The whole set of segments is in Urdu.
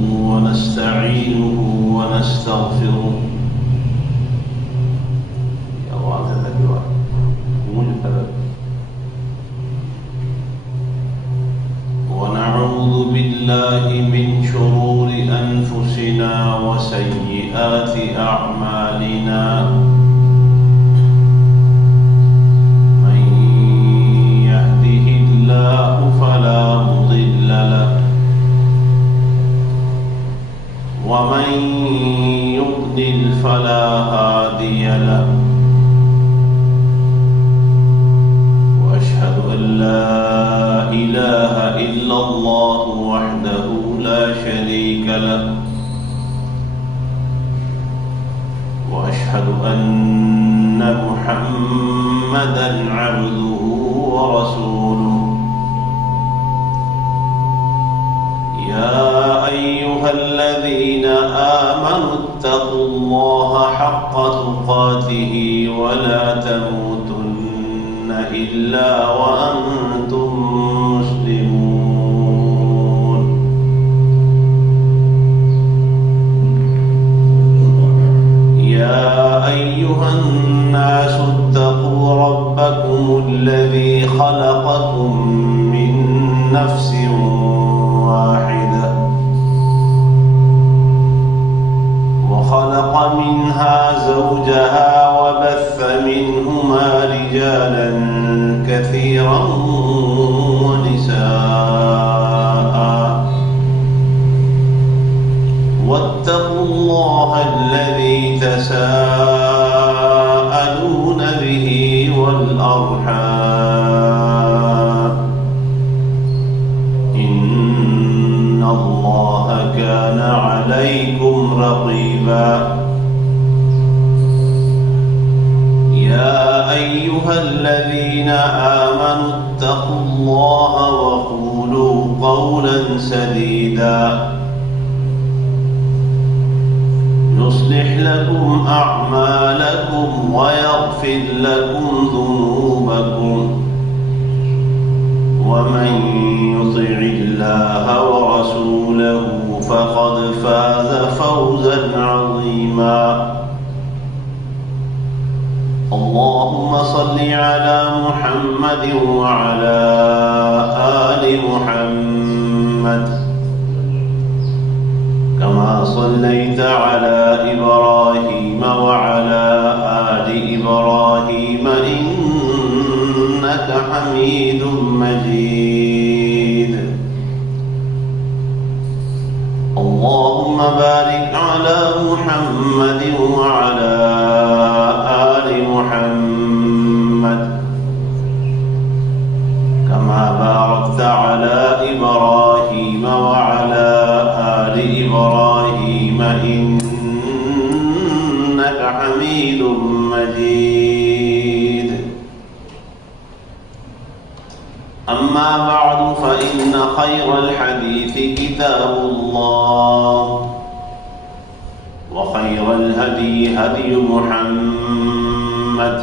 ونستعينه ونستغفره ونعوذ بالله من شرور أنفسنا وسيئات أعمالنا من يهده الله فلا مضل له ومن يضلل فلا هادي له وأشهد أن لا إله إلا الله وحده لا شريك له وأشهد أن محمدًا عبده ورسوله يا أيها الذين آمنوا اتقوا الله حق تقاته ولا تموتن إلا وأنتم مسلمون يا أيها الناس اتقوا ربكم الذي خلقكم من نفس واحدة وخلق منها زوجها وبث منهما رجالا كثيرا ونساء واتقوا الله الذي تساءلون به والأرحام إن الله كان عليكم رقيبا يا أيها الذين آمنوا اتقوا الله وقولوا قولا سديدا يصلح لكم أعمالكم ويغفر لكم ذنوبكم ومن يطع الله ورسوله فقد فاز فوزا عظيما اللهم صل على محمد وعلى آل محمد كما صليت على إبراهيم وعلى آل إبراهيم إنك حميد مجيد اللهم بارك على محمد وعلى آل محمد كما باركت على إبراهيم وعلى آل إبراهيم إنك حميد مجيد أما بعد فإن خير الحديث كتاب الله وخير الهدي هدي محمد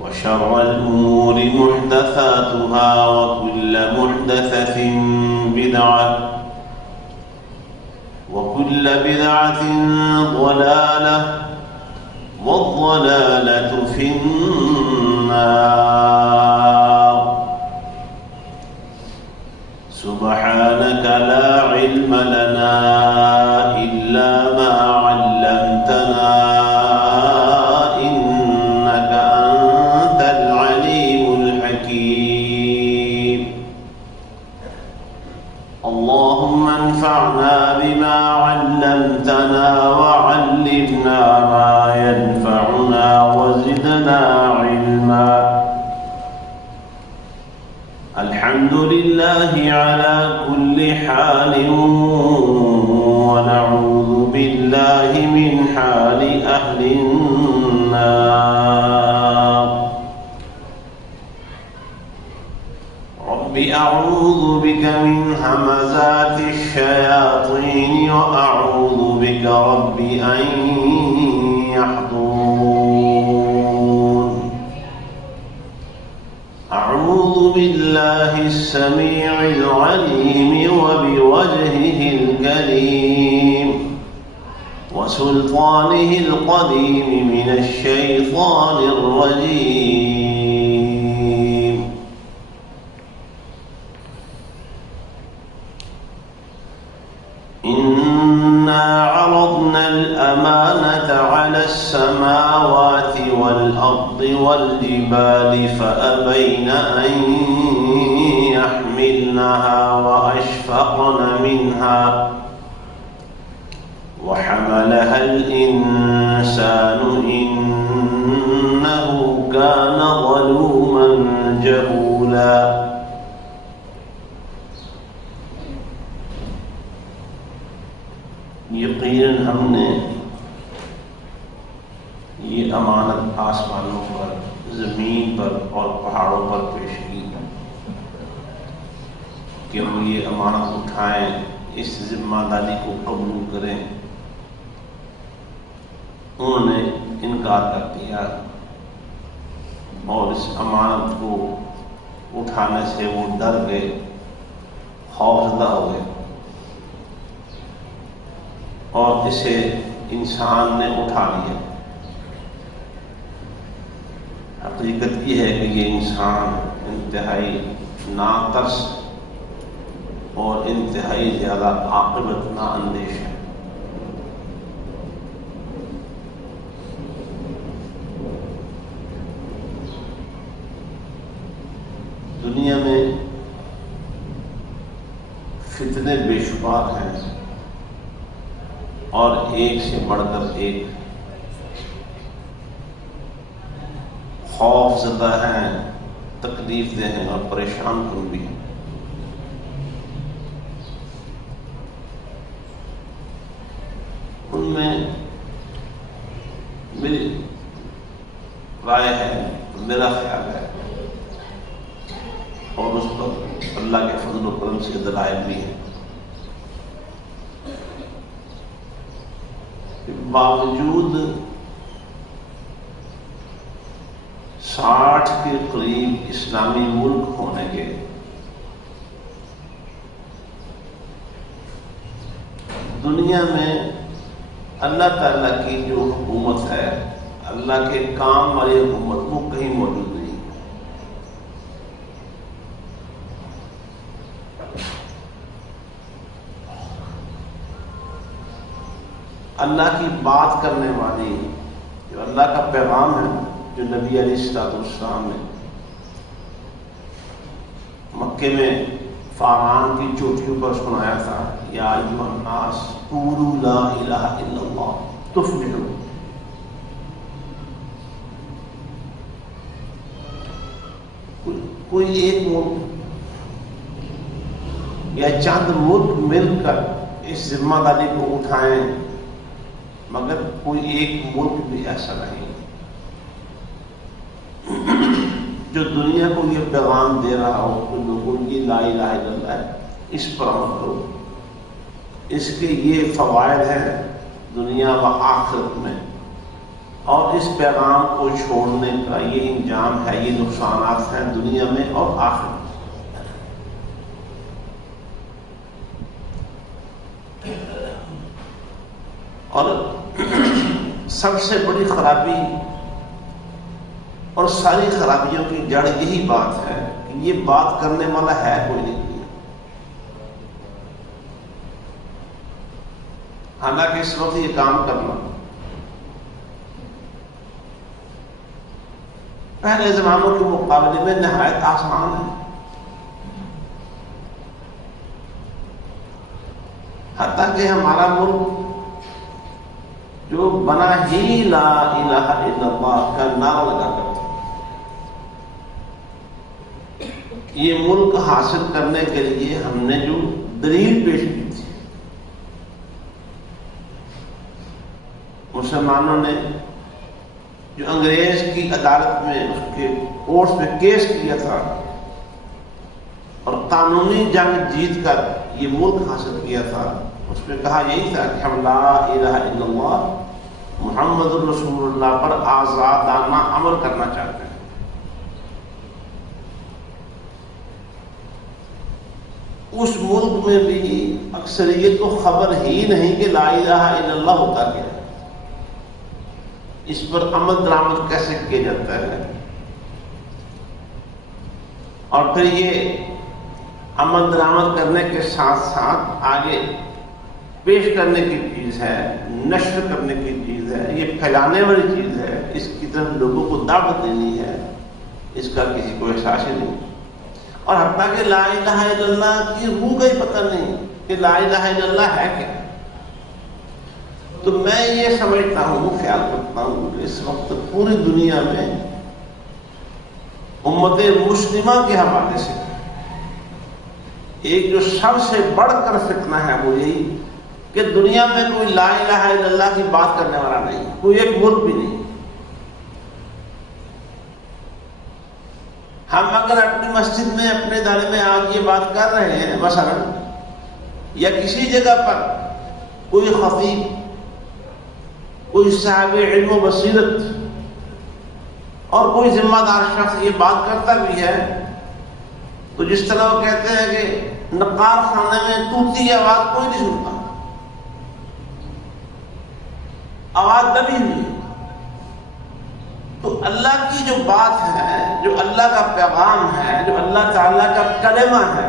وشر الأمور محدثاتها وكل محدثة بدعة وكل بدعة ضلالة والضلالة في النار سبحانك لا علم لنا إلا ما علمتنا إنك أنت العليم الحكيم اللهم انفعنا بما علمتنا وعلمنا ما ينفعنا وزدنا علما الحمد لله على كل حال ونعوذ بالله من حال أهل النار رب أعوذ بك من همزات الشياطين وأعوذ بك رب أن يحضرون أعوذ بالله السميع العليم وبوجهه الكريم وسلطانه القديم من الشيطان الرجيم. إنا عرضنا الأمانة على السماوات والأرض والجبال فأبين أن يحملنها وأشفقن منها وحملها الإنسان إنه كان ظلوما جهولا. یقیناً ہم نے یہ امانت آسمانوں پر، زمین پر اور پہاڑوں پر پیش کی کہ وہ یہ امانت اٹھائیں، اس ذمہ داری کو قبول کریں. انہوں نے انکار کر دیا اور اس امانت کو اٹھانے سے وہ ڈر گئے، خوفزدہ ہو گئے، اور اسے انسان نے اٹھا لیا. حقیقت یہ ہے کہ یہ انسان انتہائی ناترس اور انتہائی زیادہ عاقبت نااندیش ہے. دنیا میں فتنے بے شمار ہیں اور ایک سے بڑھ کر ایک. خوف زدہ ہیں، تکلیف دہ ہیں اور پریشان کن بھی ہیں. ان میں میری رائے ہے، میرا خیال ہے، اور اس پر اللہ کے فضل و کرم سے دلائل بھی ہیں، باوجود 60 کے قریب اسلامی ملک ہونے کے دنیا میں اللہ تعالیٰ کی جو حکومت ہے، اللہ کے کام والی حکومت، وہ کہیں موجود نہیں. اللہ کی بات کرنے والی جو اللہ کا پیغام ہے، جو نبی علیہ السلام نے مکے میں فاران کی چوٹیوں پر سنایا تھا، یا ایھا الناس قولوا لا الہ الا اللہ تفلحوا. کوئی ایک ملک یا چند ملک مل کر اس ذمہ داری کو اٹھائیں، مگر کوئی ایک ملک بھی ایسا نہیں جو دنیا کو یہ پیغام دے رہا ہو کہ لوگوں یہ لا الہ الا اللہ ہے، اس پر عمل کرو، اس کے یہ فوائد ہیں دنیا و آخرت میں، اور اس پیغام کو چھوڑنے کا یہ انجام ہے، یہ نقصانات ہیں دنیا میں اور آخرت میں. اور سب سے بڑی خرابی اور ساری خرابیوں کی جڑ یہی بات ہے کہ یہ بات کرنے والا ہے کوئی نہیں. حالانکہ اس وقت یہ کام کرنا پہلے زمانوں کے مقابلے میں نہایت آسان ہے. حتیٰ کہ ہمارا ملک جو بنا ہی لا الہ الا اللہ کا نعرہ لگا کرتا، یہ ملک حاصل کرنے کے لیے ہم نے جو دلیل پیش کی تھی، مسلمانوں نے جو انگریز کی عدالت میں اس کے کورٹ میں کیس کیا تھا اور قانونی جنگ جیت کر یہ ملک حاصل کیا تھا، اس میں کہا یہی تھا کہ ہم لا الہ الا اللہ محمد الرسول اللہ پر آزادانہ عمل کرنا چاہتے ہیں. اس ملک میں بھی اکثریت کو خبر ہی نہیں کہ لا الہ الا اللہ ہوتا کیا ہے، اس پر عمل درآمد کیسے کیا جاتا ہے، اور پھر یہ عمل درآمد کرنے کے ساتھ ساتھ آگے پیش کرنے کی چیز ہے، نشر کرنے کی چیز ہے، یہ پھیلانے والی چیز ہے، اس کی طرف لوگوں کو دعوت دینی ہے، اس کا کسی کو احساس ہی نہیں، اور حتیٰ کہ لا الہ الا اللہ کی روح کا ہی پتہ نہیں کہ لا الہ الا اللہ ہے کیا۔ تو میں یہ سمجھتا ہوں، خیال کرتا ہوں کہ اس وقت پوری دنیا میں امت مسلمہ کے حوالے سے ایک جو سب سے بڑھ کر فتنہ ہے وہ یہی کہ دنیا میں کوئی لا الہ الا اللہ کی بات کرنے والا نہیں، کوئی ایک ملک بھی نہیں۔ ہم اگر اپنی مسجد میں اپنے ادارے میں آج یہ بات کر رہے ہیں مثلا، یا کسی جگہ پر کوئی خطیب، کوئی صاحب علم و بصیرت اور کوئی ذمہ دار شخص یہ بات کرتا بھی ہے، تو جس طرح وہ کہتے ہیں کہ نقار خانے میں توتی کی آواز کوئی نہیں سنتا، آواز دبی ہوئی ہے۔ تو اللہ کی جو بات ہے، جو اللہ کا پیغام ہے، جو اللہ تعالیٰ کا کلمہ ہے،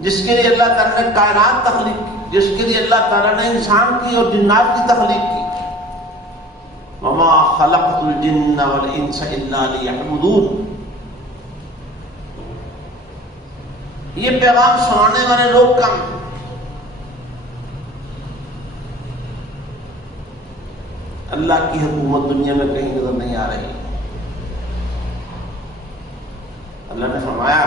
جس کے لیے اللہ تعالیٰ نے کائنات تخلیق کی، جس کے لیے اللہ تعالیٰ نے انسان کی اور جنات کی تخلیق کی، وَمَا خَلَقْتُ الْجِنَّ وَالْإِنسَ إِلَّا لِيَعْبُدُونِ، یہ پیغام سنانے والے لوگ کم ہیں۔ اللہ کی حکومت دنیا میں کہیں نظر نہیں آ رہی۔ اللہ نے فرمایا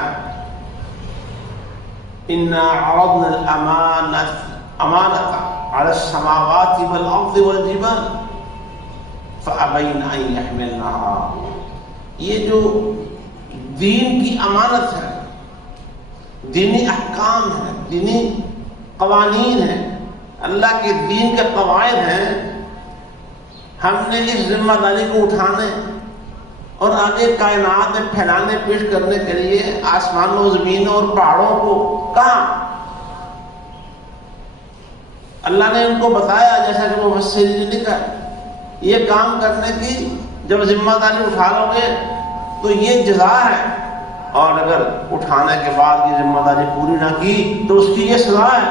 اِنَّا عَرَضْنَا الْأَمَانَةَ عَلَى السَّمَاوَاتِ وَالْأَرْضِ وَالْجِبَالِ فَأَبَيْنَ أَن يَحْمِلْنَهَا، یہ جو دین کی امانت ہے، دینی احکام ہے، دینی قوانین ہیں، اللہ کے دین کے قواعد ہیں، ہم نے اس ذمہ داری کو اٹھانے اور آگے کائنات میں پھیلانے پیش کرنے کے لیے آسمانوں، زمینوں اور پہاڑوں کو کہا اللہ نے ان کو بتایا، جیسا کہ مفسرین نے لکھا یہ کام کرنے کی جب ذمہ داری اٹھا لو گے تو یہ جزا ہے، اور اگر اٹھانے کے بعد یہ ذمہ داری پوری نہ کی تو اس کی یہ سزا ہے۔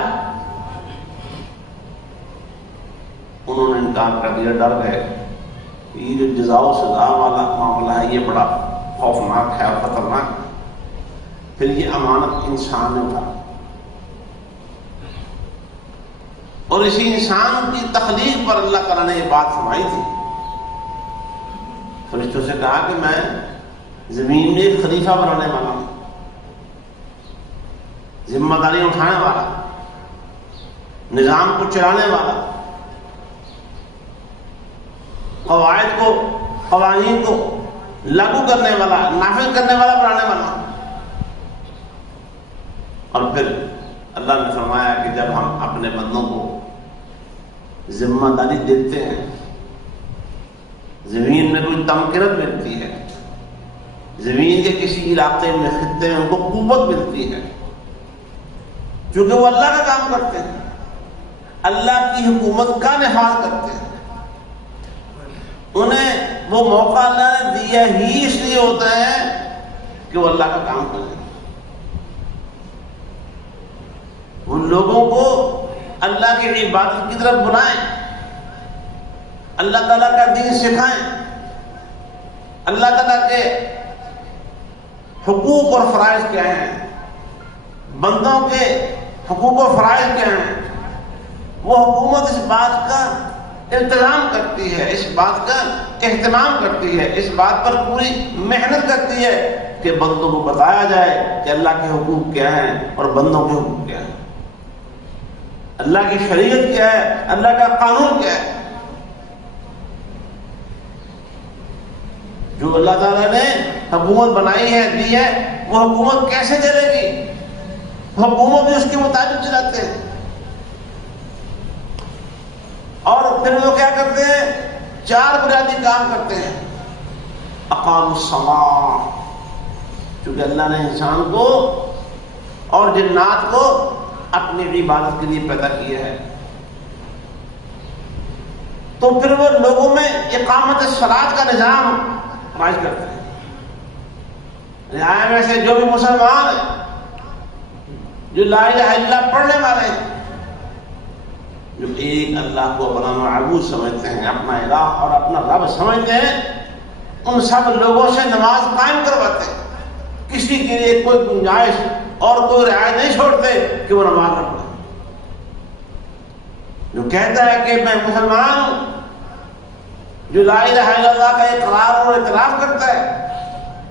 انہوں نے انکار کر دیا، ڈر گئے، یہ جو جزا و سزا والا معاملہ ہے یہ بڑا خوفناک ہے اور خطرناک ہے۔ پھر یہ امانت انسان نے اٹھا، اور اسی انسان کی تخلیق پر اللہ تعالیٰ نے یہ بات فرمائی تھی، فرشتوں سے کہا کہ میں زمین میں ایک خلیفہ بنانے والا ہوں، ذمہ داری اٹھانے والا، نظام کو چلانے والا، قواعد کو، قوانین کو لاگو کرنے والا، نافذ کرنے والا، بنانے والا۔ اور پھر اللہ نے فرمایا کہ جب ہم اپنے بندوں کو ذمہ داری دیتے ہیں، زمین میں کوئی تمکنت ملتی ہے، زمین کے کسی علاقے میں، خطے میں ان کو قوت ملتی ہے، چونکہ وہ اللہ کا کام کرتے ہیں، اللہ کی حکومت کا نفاذ کرتے ہیں، انہیں وہ موقع اللہ نے دیا ہی اس لیے ہوتا ہے کہ وہ اللہ کا کام کریں، ان لوگوں کو اللہ کی عبادت کی طرف بلائیں، اللہ تعالیٰ کا دین سکھائیں، اللہ تعالیٰ کے حقوق اور فرائض کیا ہیں، بندوں کے حقوق و فرائض کیا ہیں، وہ حکومت اس بات کا انتظام کرتی ہے، اس بات کا اہتمام کرتی ہے، اس بات پر پوری محنت کرتی ہے کہ بندوں کو بتایا جائے کہ اللہ کے حقوق کیا ہیں اور بندوں کے حقوق کیا ہیں، اللہ کی شریعت کیا ہے، اللہ کا قانون کیا ہے۔ جو اللہ تعالیٰ نے حکومت بنائی ہے، دی ہے، وہ حکومت کیسے چلے گی، حکومت بھی اس کے مطابق چلاتے ہیں، اور پھر وہ کیا کرتے ہیں، چار بنیادی کام کرتے ہیں۔ اقاموا الصلاۃ، چونکہ اللہ نے انسان کو اور جنات کو اپنی عبادت کے لیے پیدا کیا ہے، تو پھر وہ لوگوں میں اقامت الصلاۃ کا نظام رائج کرتے ہیں۔ یہاں میں سے جو بھی مسلمان ہیں، جو لا الہ الا اللہ پڑھنے والے ہیں، جو ایک اللہ کو اپنا معبود سمجھتے ہیں، اپنا الہ اور اپنا رب سمجھتے ہیں، ان سب لوگوں سے نماز قائم کرواتے ہیں۔ کسی کے لیے کوئی گنجائش اور کوئی رعایت نہیں چھوڑتے کہ وہ نماز نہ پڑھے۔ جو کہتا ہے کہ میں مسلمان ہوں، جو لا الہ الا اللہ کا اقرار اور اعتراف کرتا ہے،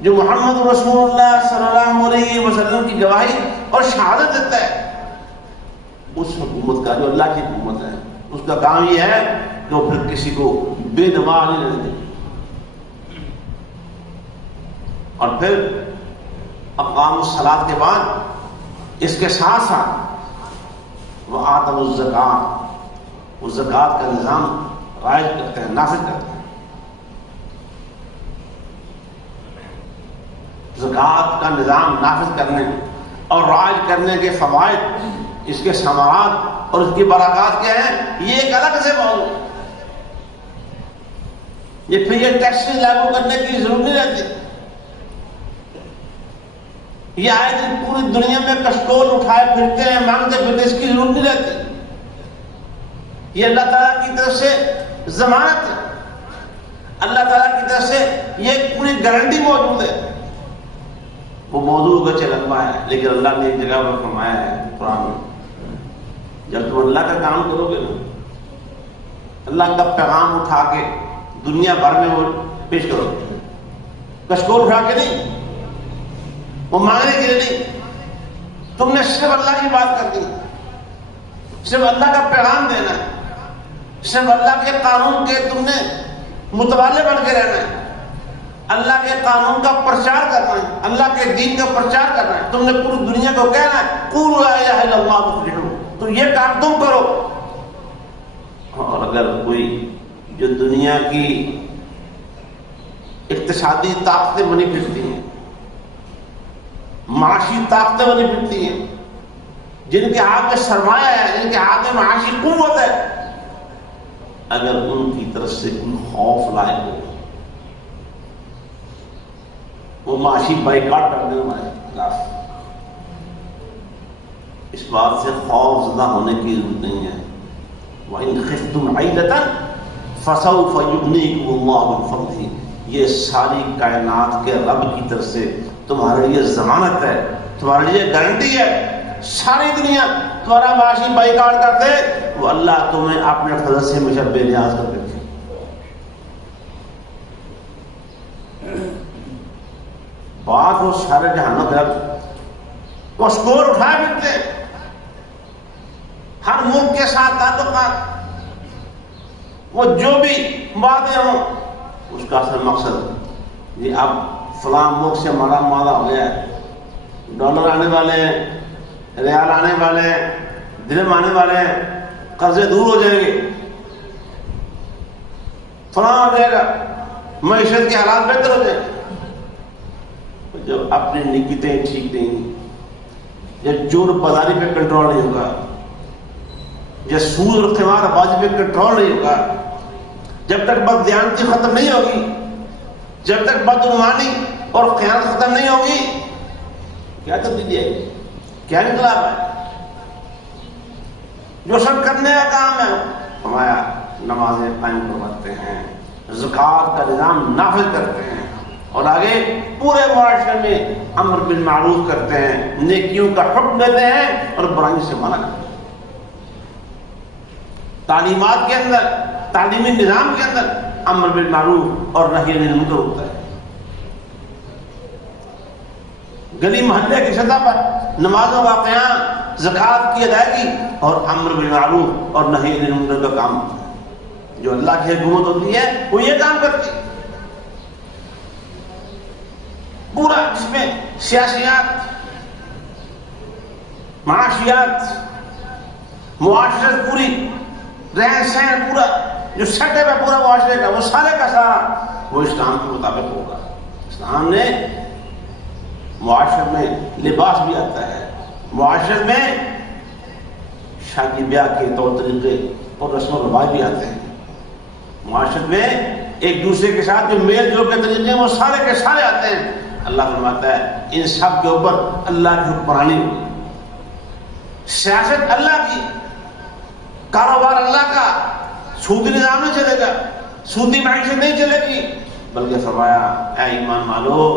جو محمد رسول اللہ صلی اللہ علیہ وسلم کی گواہی اور شہادت دیتا ہے، اس حکومت کا، جو اللہ کی حکومت ہے، اس کا کام یہ ہے کہ وہ پھر کسی کو بے نماز نہیں رہنے دے، اور پھر اقام الصلاۃ کے بعد اس کے ساتھ ساتھ وہ آتوا الزکوٰۃ، وہ زکوٰۃ کا نظام رائج کرتے ہیں، نافذ کرتے ہیں۔ زکوٰۃ کا نظام نافذ کرنے اور رائج کرنے کے فوائد، اس کے ثمرات اور اس کی برکات کیا ہیں، یہ ایک الگ سے موضوع ہے۔ یہ پھر یہ ٹیکس لاگو کرنے کی ضرورت نہیں رہتی۔ یہ آئے دن پوری دنیا میں کشکول اٹھائے پھرتے ہیں، مانگتے پھرتے، اس کی ضرورت نہیں رہتی۔ یہ اللہ تعالیٰ کی طرف سے ضمانت ہے، اللہ تعالیٰ کی طرف سے یہ پوری گارنٹی موجود ہے۔ وہ موضوع اگرچہ لمبا ہے، لیکن اللہ نے ایک جگہ پر فرمایا ہے قرآن میں، جب تم اللہ کا کام کرو گے نا، اللہ کا پیغام اٹھا کے دنیا بھر میں وہ پیش کرو گے، کشکول اٹھا کے نہیں، وہ مانگنے کے لیے نہیں، تم نے صرف اللہ کی بات کر دی، صرف اللہ کا پیغام دینا ہے، صرف اللہ کے قانون کے تم نے متوالے بن کے رہنا ہے، اللہ کے قانون کا پرچار کرنا ہے، اللہ کے دین کا پرچار کرنا ہے، تم نے پوری دنیا کو کہنا ہے قولوا لا الہ الا اللہ تفلحوا، تو یہ کام تم کرو۔ اور اگر کوئی جو دنیا کی اقتصادی طاقتیں بنی پھرتی ہیں، معاشی طاقتیں بنی پھرتی ہیں، جن کے ہاتھ میں سرمایہ ہے، جن کے ہاتھ میں معاشی قوت ہے، اگر ان کی طرف سے کوئی خوف لائق ہو، وہ معاشی بائیکاٹ کرنے والے خلاف، اس بات سے خوف زدہ ہونے کی ضرورت نہیں ہے۔ وَإِنْ خِفْتُمْ عَيْلَةً فَسَوْفَ يُغْنِيكُمُ اللَّهُ مِنْ فَضْلِهِ، یہ ساری کائنات کے رب کی طرف سے تمہارے لیے ضمانت ہے، تمہارے لیے گارنٹی ہے۔ ساری دنیا تمہارا معاشی بائیکاٹ کرتے، وہ اللہ تمہیں اپنے فضل سے ہمیشہ بے نیاز کر دیتے۔ بات وہ سارے جہانوں کے رب وہ اسکور اٹھائے پھرتے، ہر ملک کے ساتھ تعلقات، وہ جو بھی باتیں ہوں، اس کا اصل مقصد یہ اب فلاں ملک سے مالا مالا ہو گیا ہے، ڈالر آنے والے ہیں، ریال آنے والے ہیں، درہم آنے والے ہیں، قرضے دور ہو جائیں گے، فلاں ہو جائے گا، معیشت کے حالات بہتر ہو جائیں گے۔ جب اپنی نکتیں ٹھیک نہیں، جب چور بازاری پہ کنٹرول نہیں ہوگا، جب سود اور قمار بازی پہ کنٹرول نہیں ہوگا، جب تک بددیانتی ختم نہیں ہوگی، جب تک بدعنوانی اور خیانت ختم نہیں ہوگی، کیا تبدیلی آئے گی، کیا انقلاب ہے؟ جو سب کرنے کا کام ہے، ہمارا نمازیں قائم کرواتے ہیں، زکوٰۃ کا نظام نافذ کرتے ہیں، اور آگے پورے معاشرے میں امر بالمعروف کرتے ہیں، نیکیوں کا حکم دیتے ہیں اور برائیوں سے منع کرتے ہیں۔ تعلیمات کے اندر، تعلیمی نظام کے اندر امر بالمعروف اور نہی عن المنکر ہوتا ہے۔ گلی محلے کی سطح پر نمازوں کا قیام، زکوٰۃ کی ادائیگی اور امر بالمعروف اور نہی عن المنکر کا کام ہوتا ہے۔ جو اللہ کی حکومت ہوتی ہے وہ یہ کام کرتی ہے، پورا اس میں سیاسیات، معاشیات، معاشرت، پوری رہن سہن، پورا جو سیٹ اپ ہے پورا معاشرے کا، وہ سارے کا سارا وہ اسلام کے مطابق ہوگا۔ اسلام نے معاشرے میں لباس بھی آتا ہے، معاشرے میں شادی بیاہ کے طور طریقے اور رسم و رواج بھی آتے ہیں. معاشرے میں ایک دوسرے کے ساتھ جو میل جول کے طریقے ہیں وہ سارے کے سارے آتے ہیں. اللہ فرماتا ہے ان سب کے اوپر اللہ کی حکمرانی ہوگی. سیاست اللہ کی، کاروبار اللہ کا. سودی نظام نہیں چلے گا، سودی معیشت نہیں چلے گی، بلکہ فرمایا اے ایمان والو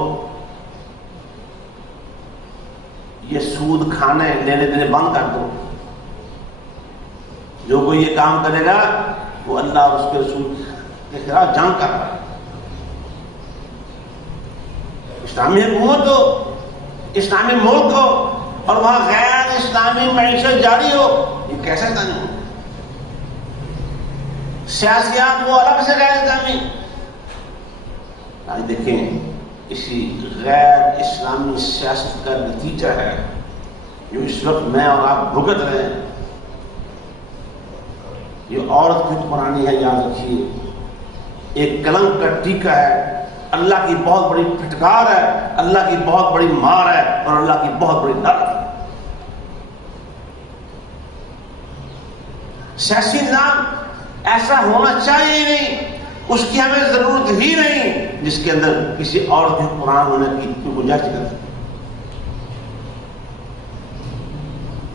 یہ سود کھانے لینے دینے بند کر دو. جو کوئی یہ کام کرے گا وہ اللہ اور اس کے رسول کے خلاف جنگ کر رہا ہے. اسلامی حکومت ہو، اسلامی ملک ہو اور وہاں غیر اسلامی معیشت جاری ہو، یہ کیسا قانون ہو؟ سیاسیات وہ الگ سے غیر اسلامی. آج دیکھیں اسی غیر اسلامی سیاست کا نتیجہ ہے جو اس وقت میں اور آپ بھگت رہے ہیں. یہ عورت کی حکمرانی ہے، یاد رکھیے ایک کلنک کا ٹیکا ہے، اللہ کی بہت بڑی پھٹکار ہے، اللہ کی بہت بڑی مار ہے اور اللہ کی بہت بڑی لعنت ہے. سیاسی نظام ایسا ہونا چاہیے ہی نہیں، اس کی ہمیں ضرورت ہی نہیں جس کے اندر کسی عورت کے حکمران ہونے کی گنجائش کرتی.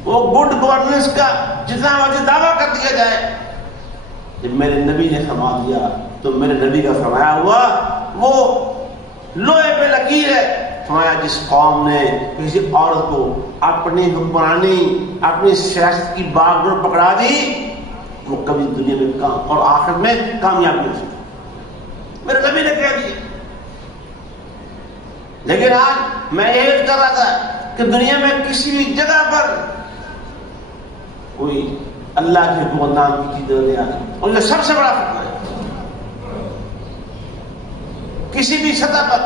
وہ گڈ گورننس کا جتنا وجہ دعویٰ کر دیا جائے، جب میرے نبی نے فرما دیا تو میرے نبی کا فرمایا ہوا وہ لوہے پہ لکیر ہے. فرمایا جس قوم نے کسی عورت کو اپنی حکمرانی اپنی سیاست کی باغ ڈور پکڑا دی وہ کبھی دنیا میں کام اور آخرت میں کامیاب نہیں ہو سکتا. میرے نبی نے کہہ دیا. لیکن آج میں یہ کر رہا تھا کہ دنیا میں کسی بھی جگہ پر کوئی اللہ کی حکومت نام کی چیز نہیں آ رہی اور یہ سب سے بڑا فتنہ ہے. کسی بھی سطح پر،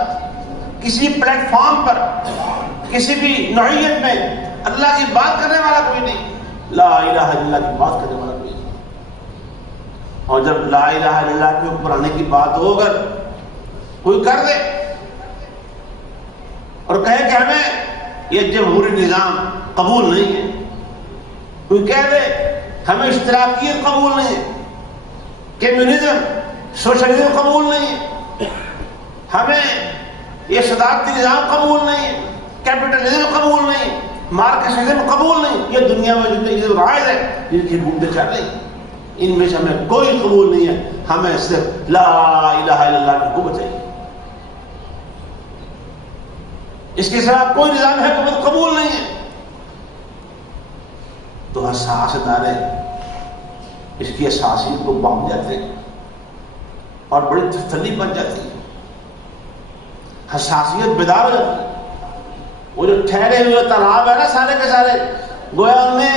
کسی پلیٹ فارم پر، کسی بھی نوعیت میں اللہ کی بات کرنے والا کوئی نہیں، لا الہ الا اللہ کی بات کرنے والا کوئی نہیں. اور جب لا الہ الا اللہ کے اوپر آنے کی بات ہو اگر کوئی کر دے اور کہے کہ ہمیں یہ جمہوری نظام قبول نہیں ہے، کوئی کہہ دے ہمیں اشتراکیت قبول نہیں ہے، کمیونزم سوشلزم قبول نہیں ہے، ہمیں یہ صدارتی نظام قبول نہیں ہے، کیپٹلزم قبول نہیں، مارکسزم قبول نہیں، یہ دنیا میں جتنے چیزیں رائج ہے جن کی حکومتیں چل رہی ہیں ان میں سے ہمیں کوئی قبول نہیں ہے، ہمیں صرف لا الہ الا اللہ کی حکومت چاہیے. اس کے ساتھ کوئی نظام حکومت قبول نہیں ہے. تو حساس ادارے اس کی حساسیت کو باندھ جاتے ہیں اور بڑی تسلی بن جاتی ہے. حساسیت بیدار ہو جاتی ہے. وہ جو ٹھہرے ہوئے تناب ہے نا سارے کے سارے گویا ان میں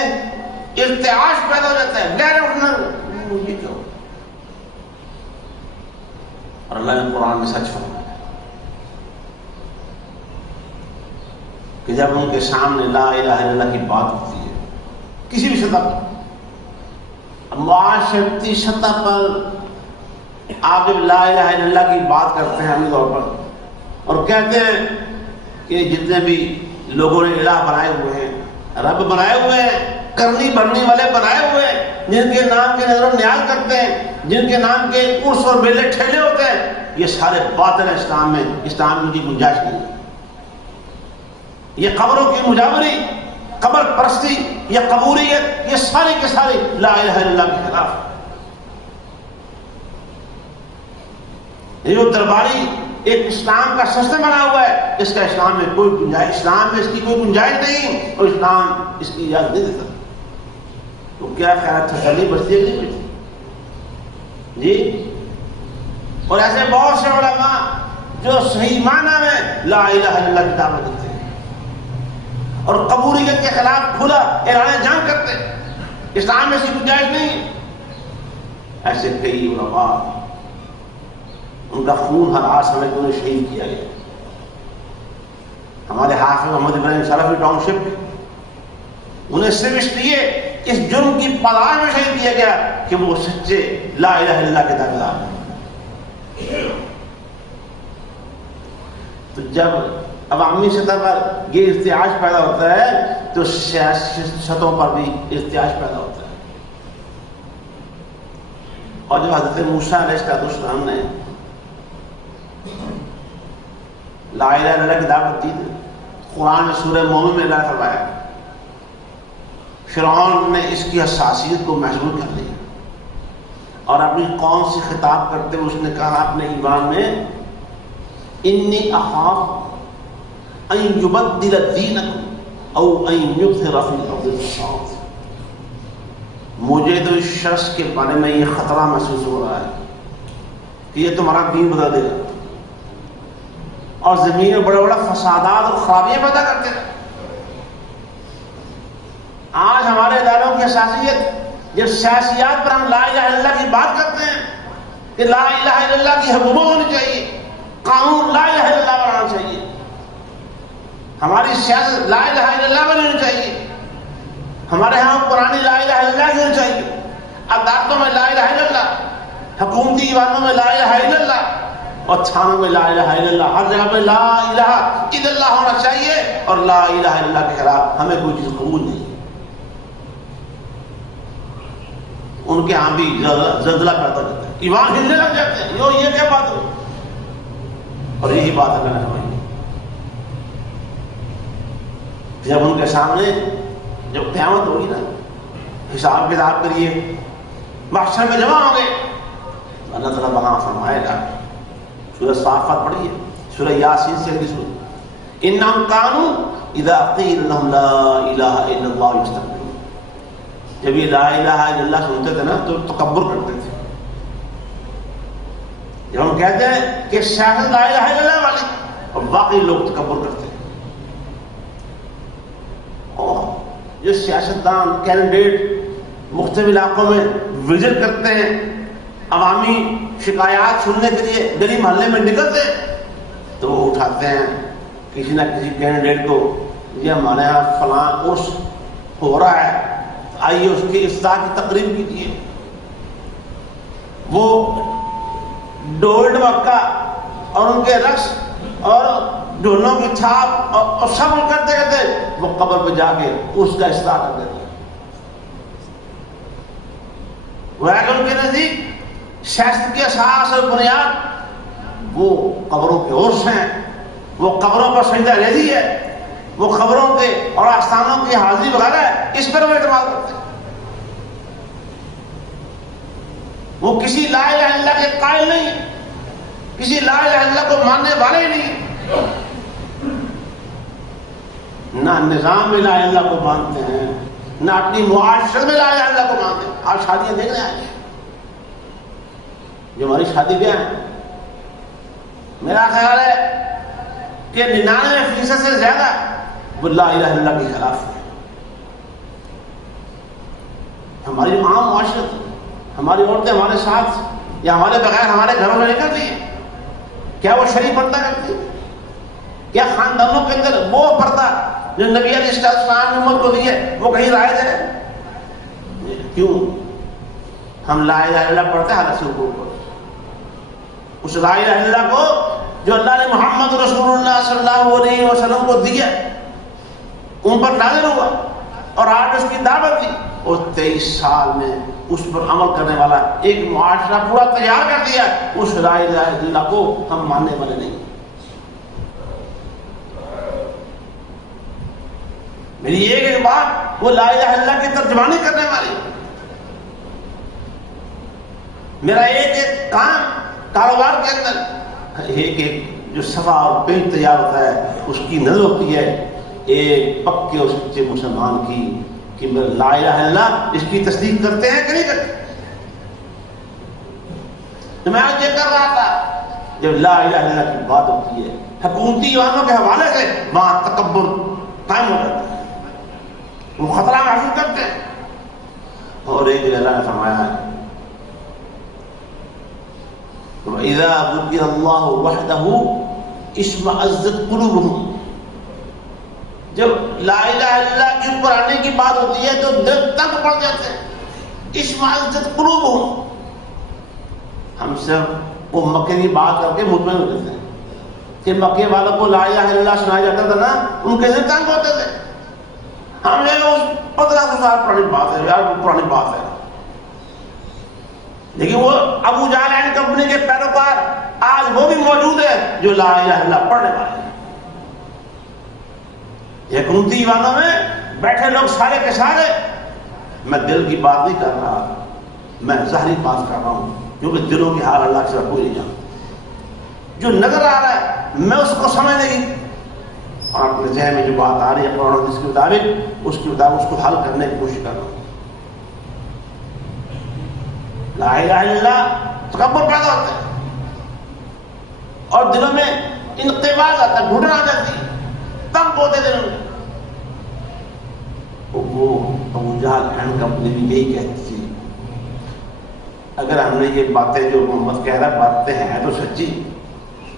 ارتعاش پیدا ہو جاتا ہے، غیر اٹھنا یہ کیوں. اور اللہ نے قرآن میں سچ فرمایا کہ جب ان کے سامنے لا الہ الا اللہ کی بات ہوتی ہے کسی بھی سطح پر، معاشرتی سطح پر آپ جب لا الہ الا اللہ کی بات کرتے ہیں عملی طور پر اور کہتے ہیں کہ جتنے بھی لوگوں نے الہ بنائے ہوئے ہیں، رب بنائے ہوئے ہیں، کرنی بھرنی والے بنائے ہوئے ہیں، جن کے نام کے نظر و نیاز کرتے ہیں، جن کے نام کے عرس اور میلے ٹھیلے ہوتے ہیں، یہ سارے باطل ہیں اسلام میں. اسلام میں کی گنجائش نہیں ہے. یہ قبروں کی مجاوری، قبر پرستی، یہ قبوریت، یہ سارے کے سارے لا الہ الا اللہ کے خلاف. یہ جو درباری ایک اسلام کا سسٹم بنا ہوا ہے اس کا اسلام میں کوئی گنجائش، اسلام میں اس کی کوئی گنجائش نہیں اور اسلام اس کی اجازت نہیں دیتا. تو کیا خیال تسلی بچتی ہے کہ نہیں بچتی جی؟ اور ایسے بہت سے علماء جو صحیح معنی میں لا الہ الا اللہ کی دعوت دیتے ہیں اور قبولیت کے خلاف کھلا اعلان جنگ کرتے ہیں. اسلام میں اس کی گنجائش نہیں. ایسے کئی علماء ان کا خون حلال سمجھ کے انہیں شہید کیا گیا. ہمارے حافظ محمد ابراہیم سلفی ٹاؤن شپ انہیں صرف اس لیے اس جرم کی پاداش میں شہید کیا گیا کہ وہ سچے لا الہ الا اللہ کے دعویدار ہیں. تو جب عوامی سطح پر یہ ارتعاش پیدا ہوتا ہے تو سیاستوں پر بھی ارتعاش پیدا ہوتا ہے. اور جب حضرت موسیٰ علیہ السلام نے لا الہ الا اللہ کی دعوت دی، قرآن میں سورہ مومن میں اللہ فرمایا فرعون نے اس کی حساسیت کو محسوس کر لیا اور اپنی قوم سے خطاب کرتے ہوئے اس نے کہا اپنے ایمان میں انی اخاف ان یبدل دینکم او ان یظہر فی الارض الفساد. مجھے تو اس شخص کے بارے میں یہ خطرہ محسوس ہو رہا ہے کہ یہ تمہارا دین بدل دے گا اور زمین میں بڑے بڑے فسادات اور خرابیاں پیدا کرتے ہیں. آج ہمارے اداروں کی حساسیت جب سیاسیات پر ہم لا الہ الا اللہ کی بات کرتے ہیں کہ لا الہ الا اللہ کی حکومت ہونی چاہیے، قانون لا الہ الا اللہ بنانا چاہیے، ہماری سیاست لا الہ الا اللہ بنانی چاہیے، ہمارے ہاں قرآن لا الہ الا اللہ ہونی چاہیے، عدالتوں میں لا الہ الا اللہ، حکومتی ایوانوں میں لا الہ الا اللہ اور تھانوں میں لا الہ الا اللہ، ہر جگہ پہ لا الہ الا اللہ ہونا چاہیے اور لا الہ الا اللہ کے خلاف ہمیں کوئی چیز قبول نہیں. ان کے ہاں بھی زلزلہ پیدا کرتے ہیں، ایمان ہلنے لگ جاتے ہیں، یہ کیا بات ہو. اور یہی بات اللہ نے فرمائی جب ان کے سامنے جب قیامت ہوگی نا، حساب کتاب کریے، محشر میں جمع ہوں گے، اللہ تعالیٰ وہاں فرمائے گا. سورہ صافات پڑھیے، سورہ یاسین سے اگلی سورہ، انہم کانوا اذا قیل لهم لا الہ الا اللہ یستکبرون. جب یہ لا الہ الا اللہ سنتے تھے نا تو تکبر کرتے تھے. جب ہم کہتے ہیں کہ سیاست لا الہ الا اللہ والی، اور باقی لوگ تکبر کرتے ہیں. اور جو سیاستدان کینڈیڈیٹ مختلف علاقوں میں وزٹ کرتے ہیں، عوامی شکایات سننے کے لیے گلی محلے میں نکلتے تو وہ اٹھاتے ہیں کسی نہ کسی کینڈیڈیٹ کو، یہ ہمارے یہاں فلاں عرس ہو رہا ہے، آئیے اس کی افتتاح کی تقریب کیجیے. وہ ڈول ڈمکا اور ان کے رقص اور ڈھولوں کی چھاپ اور سب کرتے کرتے وہ قبر پہ جا کے اس کا افتتاح کر دیتے ہیں. وہ ان کے نزدیک سیاست کی اساس اور بنیاد وہ قبروں کے عرس ہیں، وہ قبروں پر سجدہ ریزی ہے، وہ قبروں کے اور آستانوں کی حاضری وغیرہ ہے، اس پر وہ اعتماد کرتے ہیں. وہ کسی لا الہ الا اللہ کے قائل نہیں، کسی لا الہ الا اللہ کو ماننے والے نہیں، نہ نظام میں لا الہ الا اللہ کو مانتے ہیں، نہ اپنی معاشرت میں لا الہ الا اللہ کو مانتے ہیں. آپ شادیاں دیکھ رہے ہیں، جو ہماری شادی بیاہ ہیں، میرا خیال ہے کہ 99% سے زیادہ وہ لا الہ الا اللہ کے خلاف ہے. ہماری عام معاشرت، ہماری عورتیں ہمارے ساتھ یا ہمارے بغیر ہمارے گھروں میں نکلتی ہیں، کیا وہ شرعی پردہ کرتی ہے؟ کیا خاندانوں کے اندر وہ پردہ جو نبی علیہ السلام نے امت کو دی ہے وہ کہیں رائج ہے؟ کیوں؟ ہم لا الہ الا اللہ پڑھتے ہیں حالت سے اوپر، اس لا الہ الا اللہ کو جو اللہ نے محمد رسول اللہ صلی اللہ علیہ وسلم کو دیا، ان پر نازل ہوا اور آج اس کی دعوت دی، اور 23 سال میں اس پر عمل کرنے والا ایک معاشرہ پورا تیار کر دیا. اس لا الہ الا اللہ کو ہم ماننے والے نہیں. میری ایک بات، وہ لا الہ الا اللہ کی ترجمانی کرنے والی. میرا ایک کام کاروبار کے اندر ایک جو صفا اور پینٹ تیار ہوتا ہے اس کی نظر ہوتی ہے ایک پکے اور سچے مسلمان کی کہ میں لا الہ الا اللہ اس کی تصدیق کرتے ہیں کہ نہیں کرتے. تو میں آج یہ کر رہا تھا جب لا الہ الا اللہ کی بات ہوتی ہے حکومتی ایوانوں کے حوالے سے وہاں تکبر قائم ہو جاتا ہے، وہ خطرہ محسوس کرتے ہیں. اور ایک اللہ نے فرمایا ہے وَإِذَا ذُكِرَ اللَّهُ وَحْدَهُ اشْمَأَزَّتْ قُلُوبُهُمْ. جب لا الہ الا اللہ کی اوپر آنے کی بات ہوتی ہے تو دل تنگ پڑ جاتے ہیں. اشمأزت قلوبہم. ہم صرف وہ مکے کی بات کر کے مطمئن ہو جاتے ہیں کہ مکے والوں کو لا الہ الا اللہ سنایا جاتا تھا نا، ان کے دل تنگ ہوتے تھے. ہم نے اس 1500 سال پرانی بات ہے یار، پرانی بات ہے، لیکن وہ ابو جہل اینڈ کمپنی کے پیروکار آج وہ بھی موجود ہے جو لا الہ الا اللہ پڑھنے والے ہیں۔ یہ کنتی ایوانوں میں بیٹھے لوگ سارے کے سارے، میں دل کی بات نہیں کر رہا، میں ظاہری بات کر رہا ہوں، کیونکہ دلوں کی حال اللہ کے سوا کوئی نہیں جانتا۔ جو نظر آ رہا ہے میں اس کو سمجھنے کی اور اپنے ذہن میں جو بات آ رہی ہے قرآن حدیث کے مطابق اس کو حل کرنے کی کوشش کر رہا ہوں۔ لا الہ الا اللہ تکبر پیدا ہوتا ہے اور دلوں میں انقباض آتا ہے، گھٹن آ جاتی ہے، تنگ ہوتے دلوں میں۔ وہ ابو جہل اینڈ کمپنی بھی یہی کہتی تھی، اگر ہم نے یہ باتیں جو محمد کہہ رہا باتیں ہیں تو سچی،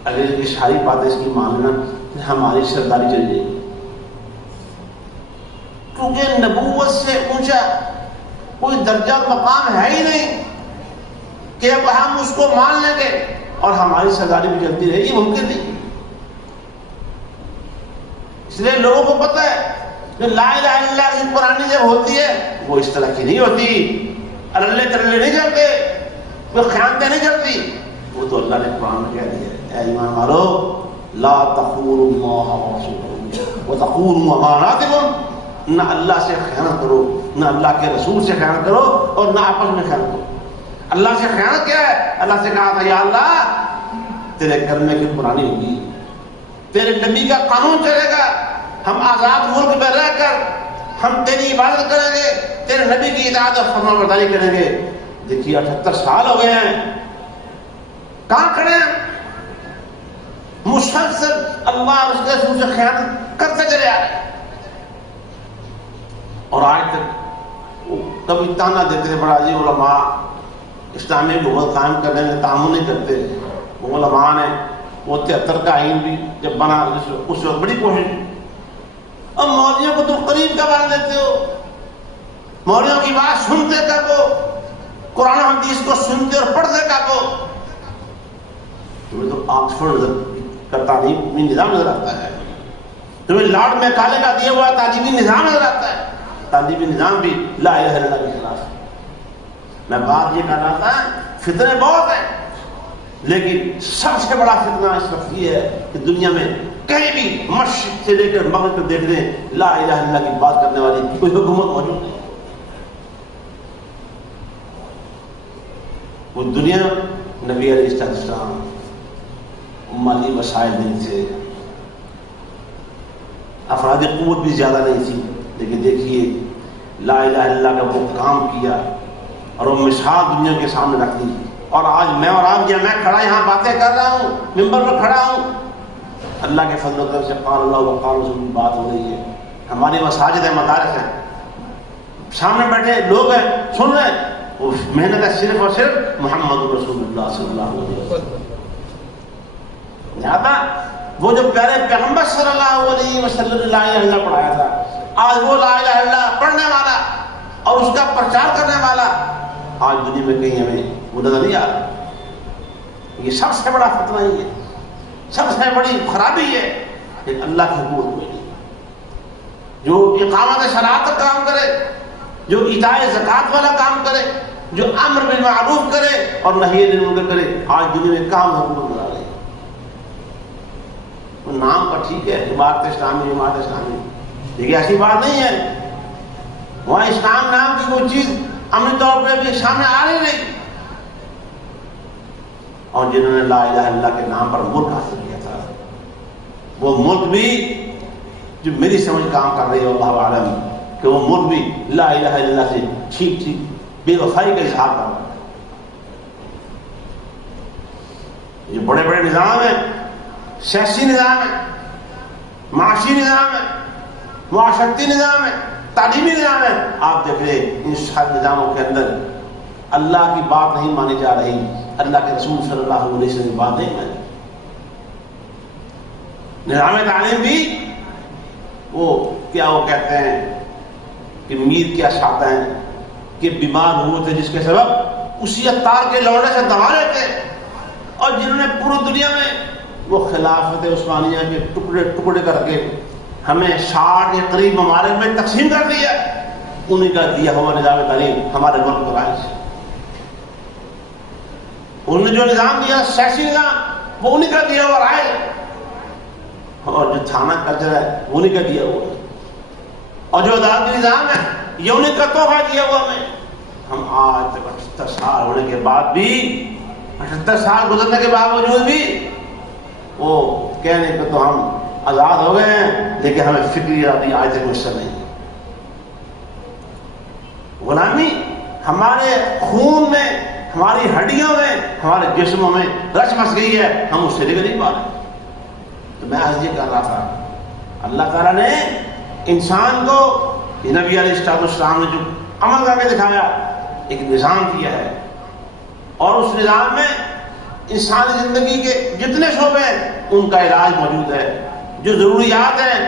اگر یہ ساری باتیں اس کی ماننا ہماری سرداری چلی جائے گی، کیونکہ نبوت سے اونچا کوئی درجہ اور مقام ہے ہی نہیں کہ اب ہم اس کو مان لیں گے اور ہماری سرداری بھی چلتی رہے گی، ممکن نہیں۔ اس لیے لوگوں کو پتہ ہے کہ لا الہ الا اللہ کی پرانی جب ہوتی ہے وہ اس طرح کی نہیں ہوتی، اللہ ترلے نہیں چلتے، کوئی خیانتیں نہیں چلتی، وہ تو اللہ نے قرآن میں کہہ دیا اے ایمان والو لا تخونوا اللہ ورسولہ وتخونوا اماناتکم، نہ اللہ سے خیانت کرو، نہ اللہ کے رسول سے خیانت کرو اور نہ آپس میں خیانت کرو۔ اللہ سے خیانت کیا ہے؟ اللہ سے کہا تھا یا اللہ تیرے کلمے کی قرآنی ہوگی، تیرے نبی کا قانون چلے گا، ہم آزاد ملک میں رہ کر ہم تیری عبادت کریں گے، تیرے نبی کی اطاعت اور فرمانبرداری کریں گے۔ دیکھیے 78 سال ہو گئے ہیں، کہاں کھڑے ہیں؟ مسلسل اللہ اور اس کے رسول سے خیانت کرتے چلے آ رہے ہیں، اور آج تک کبھی تانا دیتے ہیں بڑا جی علماء اسلامی حکومت قائم کرنے میں تعاون نہیں کرتے، وہ علماء نے وہ 73 کا آئین بھی جب بنا اس وقت بڑی کوشش، اور مولویوں کو تم قریب کا بنا دیتے ہو، مولویوں کی بات سنتے کب ہو، قرآن حدیث کو سنتے اور پڑھتے کب ہو؟ تمہیں تو آکسفورڈ کا تعلیمی نظام نظر آتا ہے، تمہیں لارڈ میکالے کا دیا ہوا تعلیمی نظام نظر آتا ہے، تعلیمی نظام بھی لا الہ الا اللہ کے خلاف۔ میں بات یہ کر رہا تھا فتنے بہت ہیں، لیکن سب سے بڑا فتنہ اس وقت یہ ہے کہ دنیا میں کہیں بھی مشرق سے لے کر مغرب تک دیکھ لیں لا الہ الا اللہ کی بات کرنے والی کوئی حکومت موجود نہیں۔ وہ دنیا نبی علیہ السلام مالی وسائل نہیں تھے، افراد قوت بھی زیادہ نہیں تھی، لیکن دیکھیے لا الہ الا اللہ کا وہ کام کیا اور وہ مثال دنیا کے سامنے رکھ دی، اور آج میں اور آپ میں کھڑا یہاں باتیں کر رہا ہوں، ممبر پر کھڑا ہوں، اللہ کے فضل و کرم سے قال اللہ وقال رسول کی بات ہو رہی ہے، ہماری مساجد ہیں، مدارس ہیں، سامنے بیٹھے لوگ ہیں سن رہے ہیں، وہ محنت ہے صرف اور صرف محمد رسول اللہ صلی اللہ علیہ وسلم۔ لہذا وہ جو پیارے پیغمبر صلی اللہ علیہ وسلم نے لا الہ الا اللہ پڑھایا تھا، آج وہ لا الہ الا اللہ پڑھنے والا اور اس کا پرچار کرنے والا آج دنیا میں کہیں ہمیں وہ نظر نہیں آ رہا۔ یہ سب سے بڑا فتنہ ہی ہے، سب سے بڑی خرابی ہے کہ اللہ کی حکومت کوئی نہیں، جو اقامت شرائع کا کام کرے، جو ایتاء زکوٰۃ والا کام کرے، جو امر بالمعروف کرے اور نہی عن المنکر کرے، آج دنیا میں کام حکومت بنا رہے ہیں۔ نام پر ٹھیک ہے عمارت اسلامی، عمارت اسلامی، لیکن ایسی بات نہیں ہے، وہاں اسلام نام کی وہ چیز عملی طور پہ بھی سامنے آ رہی نہیں، اور جنہوں نے لا الہ الا اللہ کے نام پر ملک حاصل کیا تھا، وہ ملک بھی جو میری سمجھ کام کر رہی ہے اللہ عالم کہ وہ ملک بھی لا الہ الا اللہ سے ٹھیک ٹھیک بے وفائی کا اظہار کر رہا ہے۔ یہ بڑے بڑے نظام ہیں، سیاسی نظام ہے، معاشی نظام ہے، معاشرتی نظام ہے، تعلیمی نظام ہے، آپ دیکھ لیں ان سارے نظاموں کے اندر اللہ کی بات نہیں مانی جا رہی، اللہ کے رسول صلی اللہ علیہ وسلم کی بات نہیں مانی۔ نظام تعلیم بھی وہ کہتے ہیں کہ میر کیا چاہتا ہے کہ بیمار ہوئے تھے جس کے سبب اسی عطار کے لوڑے سے دوا لیتے، اور جنہوں نے پوری دنیا میں وہ خلافت عثمانیہ کے ٹکڑے ٹکڑے کر کے ہمیں 60 کے قریب ممالک میں تقسیم کر دیا، انہیں کا دیا ہوا نظام تعلیم ہمارے ملک کو رائج ہے۔ انہوں نے جو نظام دیا سیاسی نظام وہ انہیں کا دیا ہوا رائج ہے، اور جو تھانہ کلچر ہے وہ انہیں کا دیا ہوا ہے، اور جو عدالتی نظام ہے یہ انہیں کا تحفہ دیا ہوا ہمیں۔ ہم آج تک 78 سال ہونے کے بعد بھی، 78 سال گزرنے کے باوجود بھی وہ کہنے کہ تو ہم آزاد ہو گئے ہیں، لیکن ہمیں فکری آزادی آج تک مشکل نہیں ہے۔ غلامی ہمارے خون میں، ہماری ہڈیوں میں، ہمارے جسموں میں رچ بس گئی ہے، ہم اس سے نکل نہیں پا رہے۔ تو میں آج یہ کر رہا تھا، اللہ تعالیٰ نے انسان کو، نبی علیہ السلام نے جو عمل کر کے دکھایا، ایک نظام دیا ہے، اور اس نظام میں انسانی زندگی کے جتنے شعبے ہیں ان کا علاج موجود ہے، جو ضروریات ہیں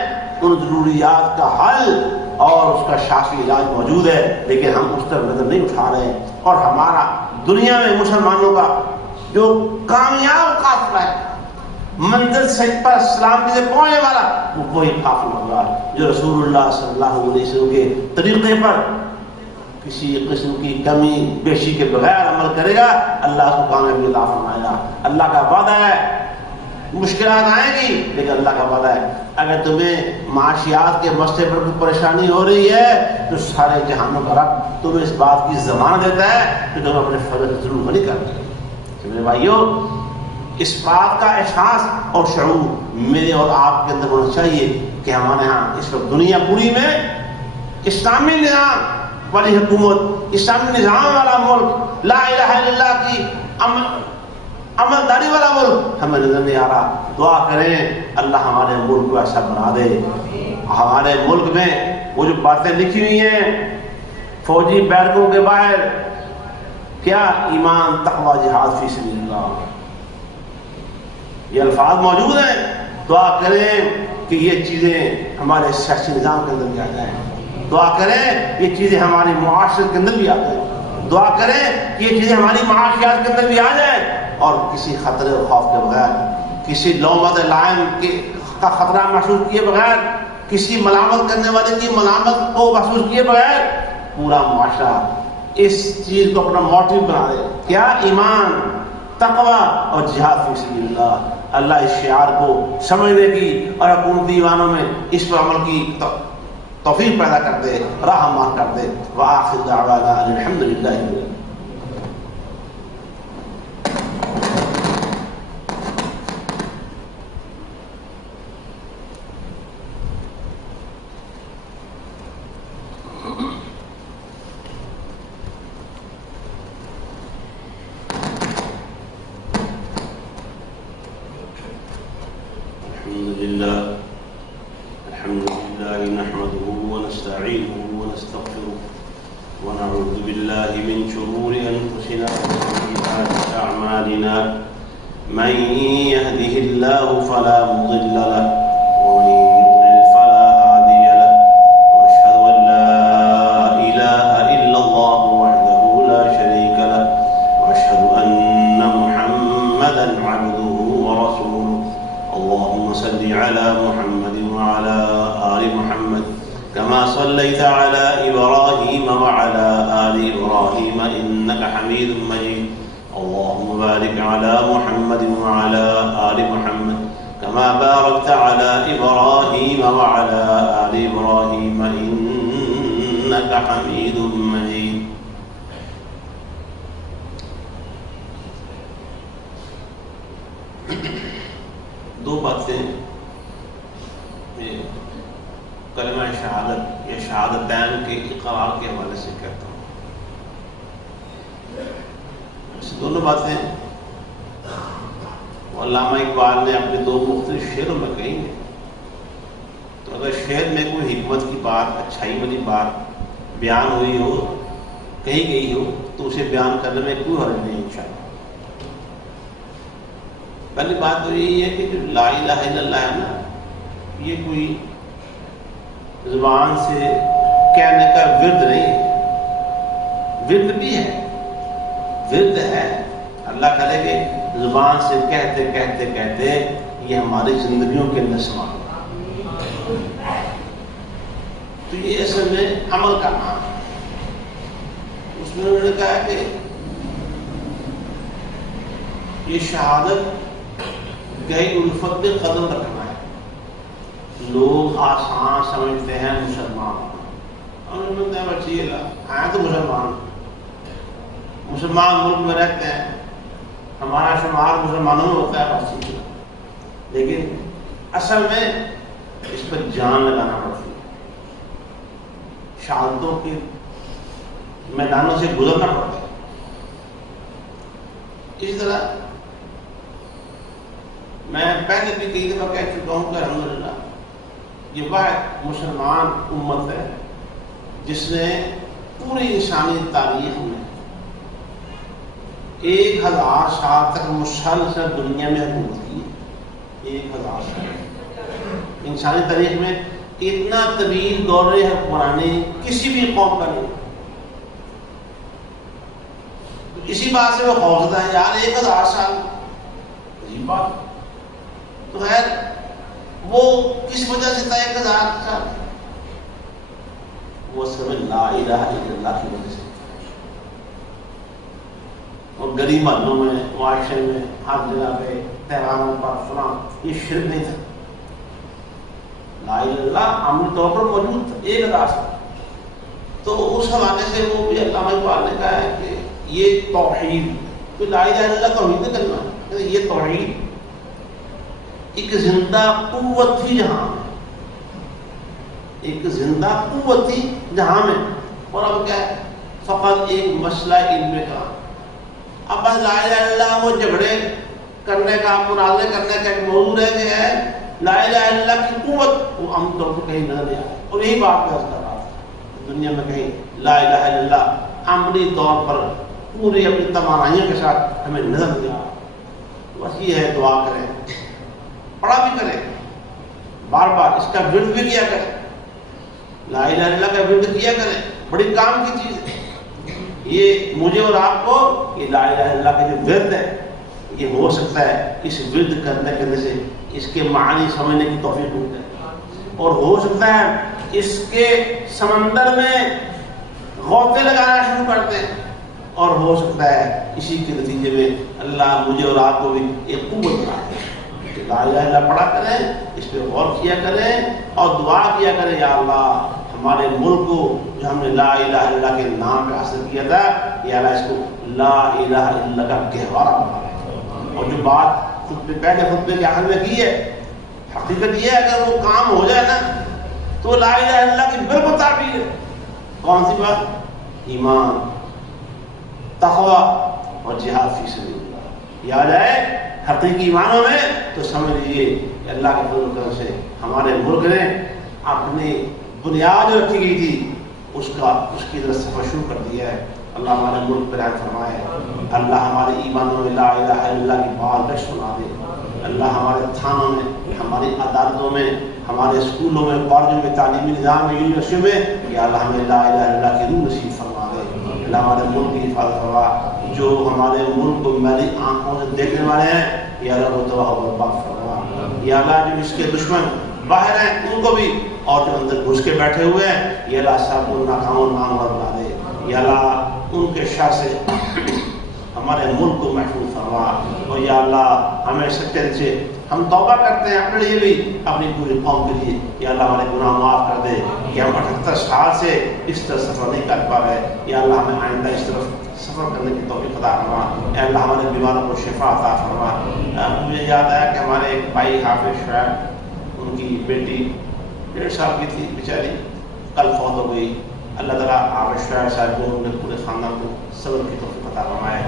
ان ضروریات کا حل اور اس کا شافی علاج موجود ہے، لیکن ہم اس طرف نظر نہیں اٹھا رہے ہیں۔ اور ہمارا دنیا میں مسلمانوں کا جو کامیاب قافلہ ہے، منزل صحیح پر سلامتی سے پہنچنے والا، وہ وہی قافلہ ہوگا جو رسول اللہ صلی اللہ علیہ وسلم کے طریقے پر کسی قسم کی کمی بیشی کے بغیر عمل کرے گا، اللہ اس کو کامیابی عطا فرمائے گا۔ اللہ کا وعدہ ہے، مشکلات آئیں گی لیکن اللہ کا وعدہ ہے، اگر تمہیں معاشیات کے مسئلے پر کوئی پریشانی ہو رہی ہے تو سارے جہانوں کا رب تمہیں اس بات کی ضمانت دیتا ہے کہ تم اپنے فرض ضرور نہیں کرتے۔ میرے بھائیوں، اس بات کا احساس اور شعور میرے اور آپ کے اندر ہونا چاہیے کہ ہمارے ہاں اس وقت دنیا پوری میں اسلامی نظام والی حکومت، اسلامی نظام والا ملک، لا الہ الا اللہ کی عملداری والا ملک ہمیں نظر نہیں آ رہا۔ دعا کریں اللہ ہمارے ملک کو ایسا بنا دے۔ ہمارے ملک میں وہ جو باتیں لکھی ہوئی ہیں فوجی بیرکوں کے باہر، کیا ایمان، تقوی، جہاد فی سبیل اللہ، یہ الفاظ موجود ہیں۔ دعا کریں کہ یہ چیزیں ہمارے سیاسی نظام کے اندر بھی آ جائیں، دعا کریں یہ چیزیں ہماری معاشرت کے اندر بھی آ جائیں، دعا کریں کہ یہ چیزیں ہماری معاشیات کے اندر بھی آ جائیں، اور کسی خطرے و خوف کے بغیر، کسی لومت لائم کا خطرہ محسوس کیے بغیر، کسی ملامت کرنے والے کی ملامت کو محسوس کیے بغیر پورا معاشرہ اس چیز کو اپنا موٹیو بنا دے، کیا ایمان، تقوی اور جہاد فی سبیل اللہ۔ اللہ اس شعار کو سمجھنے کی اور حکومتی ایوانوں میں اس پر عمل کی توفیق پیدا کر دے، راہ ہموار کر دے۔ وآخر دعوانا الحمدللہ۔ الحمد لله نحمده ونستعينه ونستغفره ونعوذ بالله من شرور أنفسنا وسيئات أعمالنا، من يهده الله فلا مضل له ومن يضلل فلا هادي له، وأشهد أن لا إله إلا الله وحده لا شريك له، وأشهد أن محمدا عبده ورسوله۔ اللهم صل على محمد وعلى آل محمد كما صليت على إبراهيم وعلى آل إبراهيم إنك حميد مجيد۔ اللهم بارك على محمد وعلى آل محمد كما باركت على إبراهيم وعلى آل إبراهيم إنك حميد مجيد۔ دو باتیں کلمہ شہادت یا شہادتین کے اقرار کے حوالے سے کہتا ہوں۔ دونوں باتیں علامہ اقبال نے اپنے دو مختلف شعروں میں کہی ہیں، تو اگر شعر میں کوئی حکمت کی بات، اچھائی والی بات بیان ہوئی ہو، کہی گئی ہو، تو اسے بیان کرنے میں کوئی حرج نہیں انشاءاللہ۔ پہلی بات تو یہی ہے کہ جو لا الہ الا اللہ ہے نا، یہ کوئی زبان سے کہنے کا ورد نہیں ہے، ورد بھی ہے، ورد ہے، اللہ کرے کہ زبان سے کہتے کہتے کہتے یہ ہماری زندگیوں کے اندر سما۔ تو یہ اصل میں عمل کا نام ہے۔ اس میں انہوں نے کہا کہ یہ شہادت گہری الفت میں قدم رکھنا ہے۔ لوگ آسان سمجھتے ہیں مسلمان، اور انہوں نے بچی ہیں تو مسلمان ملک میں رہتے ہیں، ہمارا شمار مسلمانوں میں ہوتا ہے بس چیز، لیکن اصل میں اس پر جان لگانا پڑتی ہے، شہادتوں کے میدانوں سے گزرنا پڑتا ہے۔ اسی طرح میں پہلے بھی کئی دفعہ کہہ چکا ہوں کہ الحمدللہ یہ واحد مسلمان امت ہے جس نے پوری انسانی تاریخ میں 1000 سال تک مسلسل دنیا میں حکومت کی۔ 1000 سال انسانی تاریخ میں اتنا طویل دور حکمرانی کسی بھی قوم کا نہیں۔ اسی بات سے وہ خوفزدہ ہے یار 1000 سال، عجیب بات۔ تو خیر وہ کس وجہ سے تھا 1000 سال؟ وہ سب لا الہ الا اللہ کی وجہ سے۔ اور غریب محلوں میں، معاشرے میں، ہر جگہ پہ تہواروں پر فلاں یہ شرک نہیں تھا، لا الہ الا اللہ عملی طور پر موجود تھا 1000 سال۔ تو اس حوالے سے وہ بھی علامہ اقبال نے کہا ہے کہ یہ توحید، تو لا الہ الا اللہ توحید نہیں کرنا، یہ توحید ایک زندہ قوت تھی جہاں میں، ایک زندہ قوت تھی جہاں میں، اور اب کیا ہے فقط ایک مسئلہ علم کا، اب بس لا الہ الا اللہ وہ جھگڑے کرنے کا، مناظرے کرنے کا ایک موضوع رہ گیا ہے، لا الہ الا اللہ کی قوت وہ عام طور پر کہیں نظر نہیں آئی۔ اور یہی بات ہے اس کا بات، دنیا میں کہیں لا الہ الا اللہ عملی طور پر پوری اپنی توانائیوں کے ساتھ ہمیں نظر نہیں آ رہا۔ بس یہ ہے دعا کریں، پڑھا بھی کریں، بار بار اس کا ورد بھی کیا کریں، لا الہ الا اللہ کا ورد کیا کریں، بڑی کام کی چیز ہے یہ۔ مجھے اور آپ کو یہ لا الہ الا اللہ کا جو ورد ہے یہ ہو سکتا ہے اس ورد کرنے سے اس کے معنی سمجھنے کی توفیق ہوتی ہے، اور ہو سکتا ہے اس کے سمندر میں غوطے لگانا شروع کرتے ہیں، اور ہو سکتا ہے اسی کے نتیجے میں اللہ مجھے اور آپ کو بھی ایک قوت بنائے کہ لا الہ الا اللہ پڑھا کریں، اس پہ غور کیا کریں اور دعا کیا کریں، یا اللہ ہمارے ملک کو جو ہم نے لا الہ الا اللہ کے نام پہ حاصل کیا تھا، یا اللہ اس کو لا الہ الا اللہ کا گہوارہ بنا دے۔ اور جو بات پہلے خطبے کے آخر میں کی ہے، حقیقت یہ ہے اگر وہ کام ہو جائے نا تو لا الہ الا اللہ کی بالکل تعبیر ہے۔ کون سی بات؟ ایمان، تقوی اور جہاد فی سبیل اللہ یہ آ جائے حقیقی ایمانوں میں تو سمجھ لیجیے کہ اللہ کے فضل و کرم سے ہمارے ملک نے اپنی بنیاد جو رکھی گئی تھی اس کی طرف سفر شروع کر دیا ہے۔ اللہ ہمارے ملک پہ رحم فرمائے، اللہ ہمارے ایمانوں میں لا الہ الا اللہ کی بات رش سنا دے، اللہ ہمارے تھانوں میں، ہماری عدالتوں میں، ہمارے اسکولوں میں، کالجوں میں، تعلیمی نظام میں، یونیورسٹیوں میں، یا اللہ ہمیں لا الہ الا اللہ کی روح نصیب فرما دے۔ اللہ ہمارے ملک کی حفاظت فرما، جو ہمارے ملک کو میری آنکھوں سے دیکھنے والے ہیں یا اللہ کو تباہ و برباد فرما، یا اللہ جو اس کے دشمن باہر ہیں ان کو بھی، اور جو اندر گھس کے بیٹھے ہوئے ہیں یا اللہ سب کو ناکام و نامور بنا دے، یا اللہ ان کے شر سے ہمارے ملک کو محفوظ فرما، اور یا اللہ ہمیں سچے دل سے ہم توبہ کرتے ہیں اپنے لیے بھی، اپنی پوری قوم کے لیے، یا اللہ ہمارے گناہ معاف کر دے کہ ہم 78 سال سے اس طرح سفر نہیں کر پا رہے، یا اللہ ہمیں آئندہ اس طرف سفر کرنے کی توفیق عطا فرما، اے اللہ ہمارے بیماروں کو شفا عطا فرما۔ مجھے یاد آیا کہ ہمارے ایک بھائی حافظ شعیب، ان کی بیٹی 1.5 سال کی تھی بیچاری، کل فوت ہو گئی۔ اللہ تعالیٰ حافظ شعیب صاحب کو ان کے پورے خاندان کو صبر کی توفیق عطا فرمائے،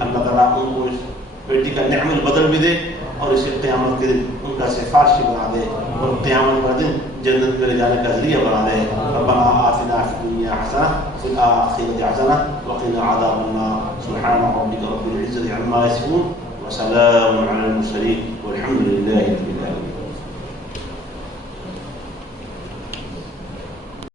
اللہ تعالیٰ ان کو اس بیٹی کا نعم البدل بھی دے، اور اسے قیامت کے دن ان کا سفارشی بنا دے، اور قیامت کے دن جنت میں لے جانے کا ذریعہ بنا دے۔ ربنا آتنا فی الدنیا حسنہ وفی الآخرۃ حسنہ وقنا عذاب النار۔ سبحان ربک رب العزۃ عما یصفون وسلام علی المرسلین والحمد للہ رب العالمین۔